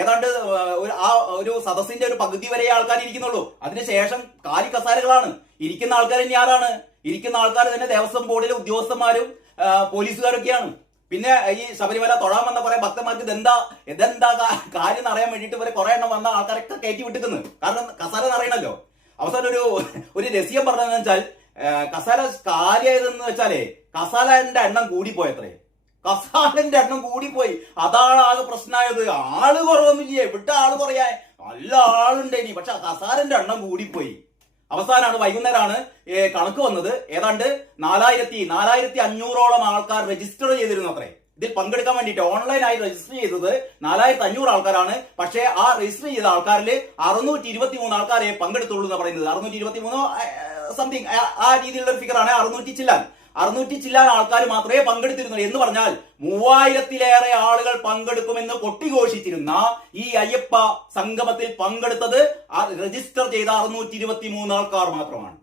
ഏതാണ്ട് ആ ഒരു സദസ്സിന്റെ ഒരു പകുതി വരെ ആൾക്കാർ ഇരിക്കുന്നുള്ളൂ. അതിനുശേഷം കാലി കസാരകളാണ്. ഇരിക്കുന്ന ആൾക്കാർ ഇനി ആരാണ്? ഇരിക്കുന്ന ആൾക്കാർ തന്നെ ദേവസ്വം ബോർഡിലെ ഉദ്യോഗസ്ഥന്മാരും പോലീസുകാരൊക്കെയാണ്. പിന്നെ ഈ ശബരിമല തൊഴാൻ വന്ന കുറെ ഭക്തന്മാർക്ക് ഇതെന്താ ഇതെന്താ കാര്യം അറിയാൻ വേണ്ടിയിട്ട് ഇവരെ കുറെ എണ്ണം വന്ന ആൾക്കാരൊക്കെ കയറ്റി വിട്ടിക്കുന്നു കാരണം കസാര അറിയണല്ലോ. അവസാനം ഒരു ഒരു രസ്യം പറഞ്ഞതെന്ന് വെച്ചാൽ കസാല കാര്യമായതെന്ന് വെച്ചാലേ കസാലന്റെ എണ്ണം കൂടിപ്പോയത്രേ. കസാലന്റെ എണ്ണം കൂടിപ്പോയി. അതാണ് ആകെ പ്രശ്നമായത്. ആൾ കുറവൊന്നുമില്ലേ? എവിടെ ആൾ കുറയാ നല്ല ആളുണ്ട് ഇനി. പക്ഷെ കസാലന്റെ എണ്ണം കൂടിപ്പോയി. അവസാനമാണ് വൈകുന്നേരമാണ് കണക്ക് വന്നത്. ഏതാണ്ട് നാലായിരത്തി നാലായിരത്തി അഞ്ഞൂറോളം ആൾക്കാർ രജിസ്റ്റർ ചെയ്തിരുന്നു അത്രേ. ഇതിൽ പങ്കെടുക്കാൻ വേണ്ടിയിട്ട് ഓൺലൈനായി രജിസ്റ്റർ ചെയ്തത് നാലായിരത്തി അഞ്ഞൂറ് ആൾക്കാരാണ്. പക്ഷേ ആ രജിസ്റ്റർ ചെയ്ത ആൾക്കാരിൽ അറുന്നൂറ്റി ഇരുപത്തി മൂന്ന് ആൾക്കാരെ പങ്കെടുത്തുള്ളൂ എന്ന് പറയുന്നത്. അറുന്നൂറ്റി ഇരുപത്തി മൂന്നോ സംതിങ് ആ രീതിയിലുള്ള ഒരു ഫിഗറാണ് അറുന്നൂറ്റി ചില്ലാൻ. അറുന്നൂറ്റി ചില്ലാൻ ആൾക്കാർ മാത്രമേ പങ്കെടുത്തിരുന്നുള്ളൂ. എന്ന് പറഞ്ഞാൽ മൂവായിരത്തിലേറെ ആളുകൾ പങ്കെടുക്കുമെന്ന് കൊട്ടിഘോഷിച്ചിരുന്ന ഈ അയ്യപ്പ സംഗമത്തിൽ പങ്കെടുത്തത് രജിസ്റ്റർ ചെയ്ത അറുന്നൂറ്റി ഇരുപത്തി മൂന്ന് ആൾക്കാർ മാത്രമാണ്.